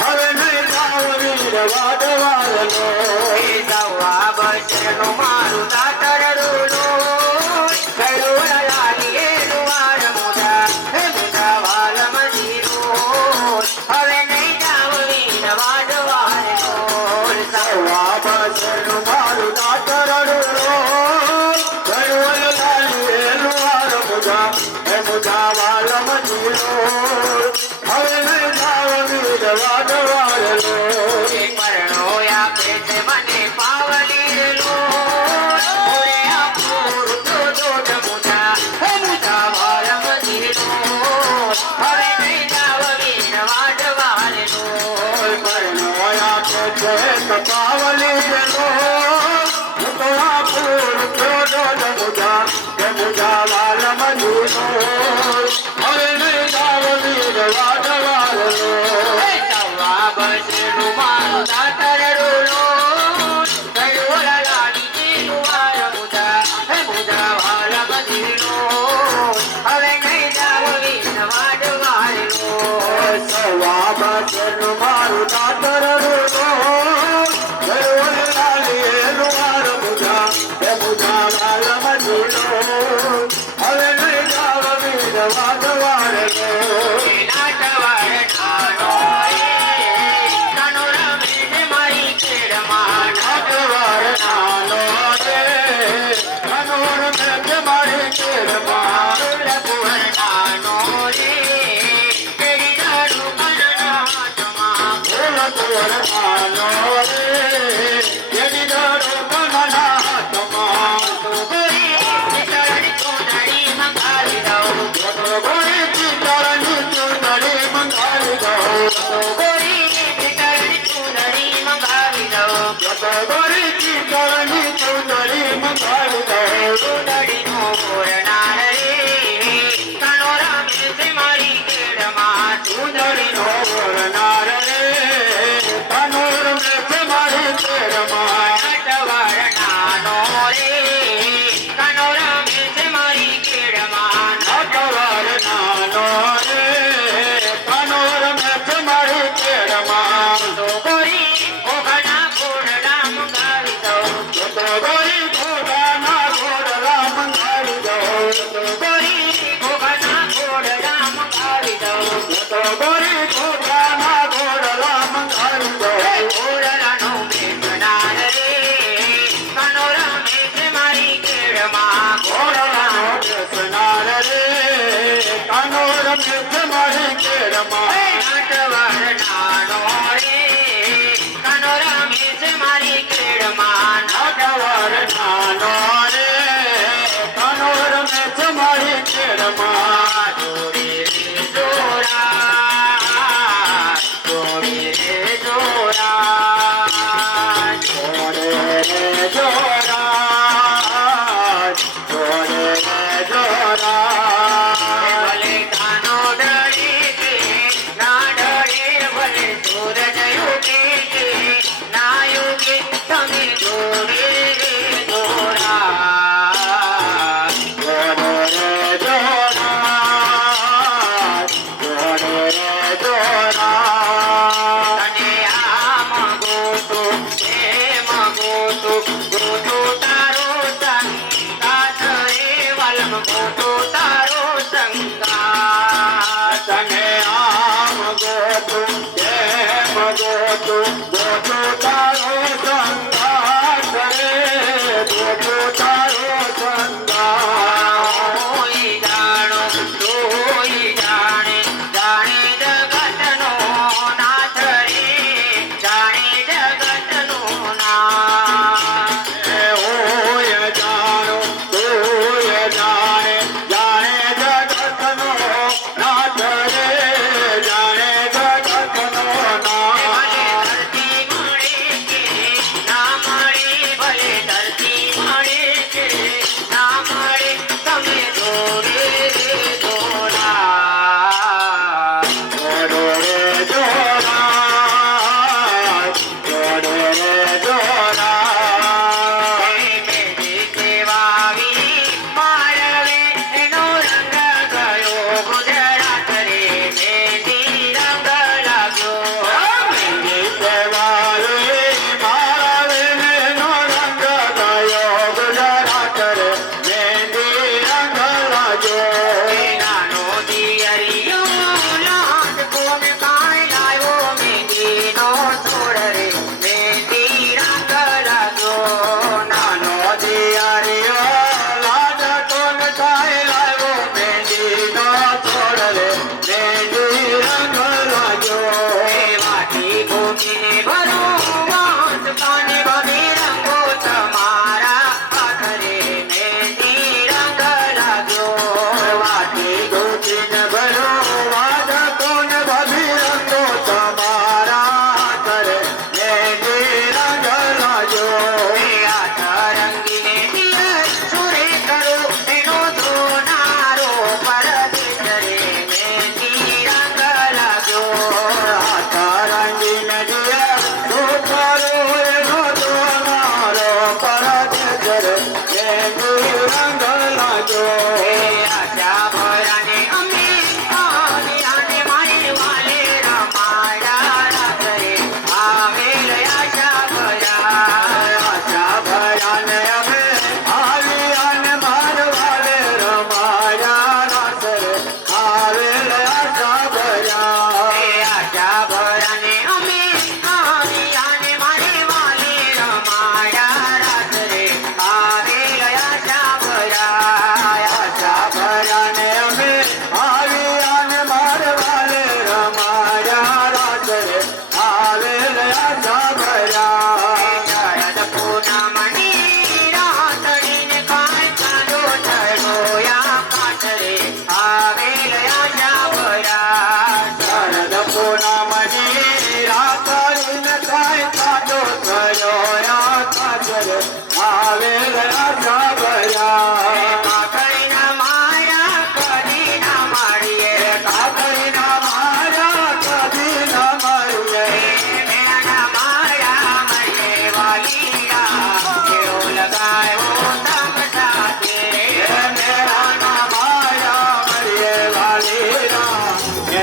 હવે નહીં ભાવ વીર વાદવાનો દવા બચેલો મારું દાતરડું હવે નહીં જાવ વીર વાદવાનો દવા બચેલો Thank you.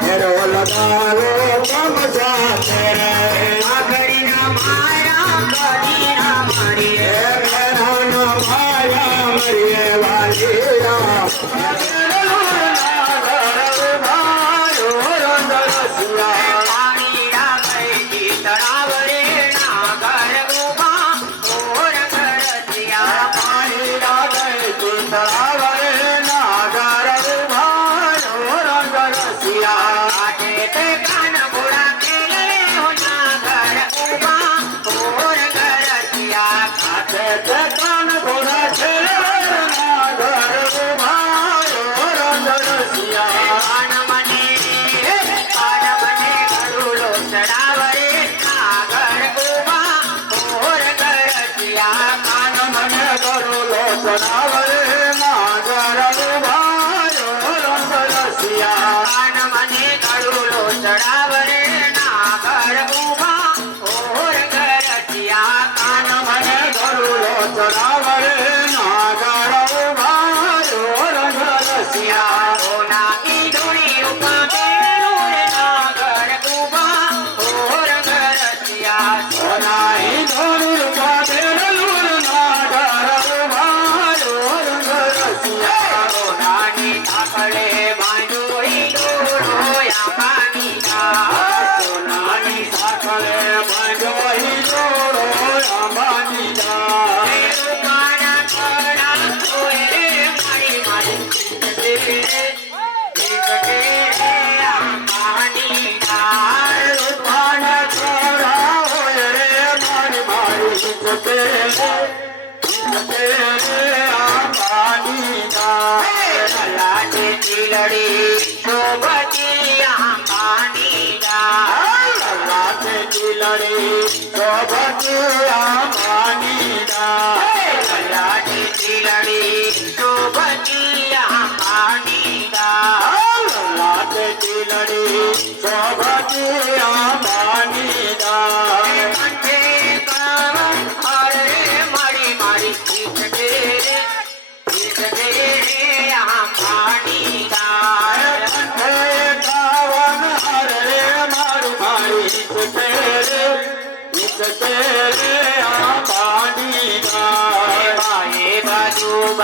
quiero la ભગિયા માની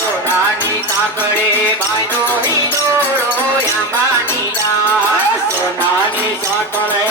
સોનાની કાગળે બાંધો હિંદોળો અંબાની સોનાની કાગળે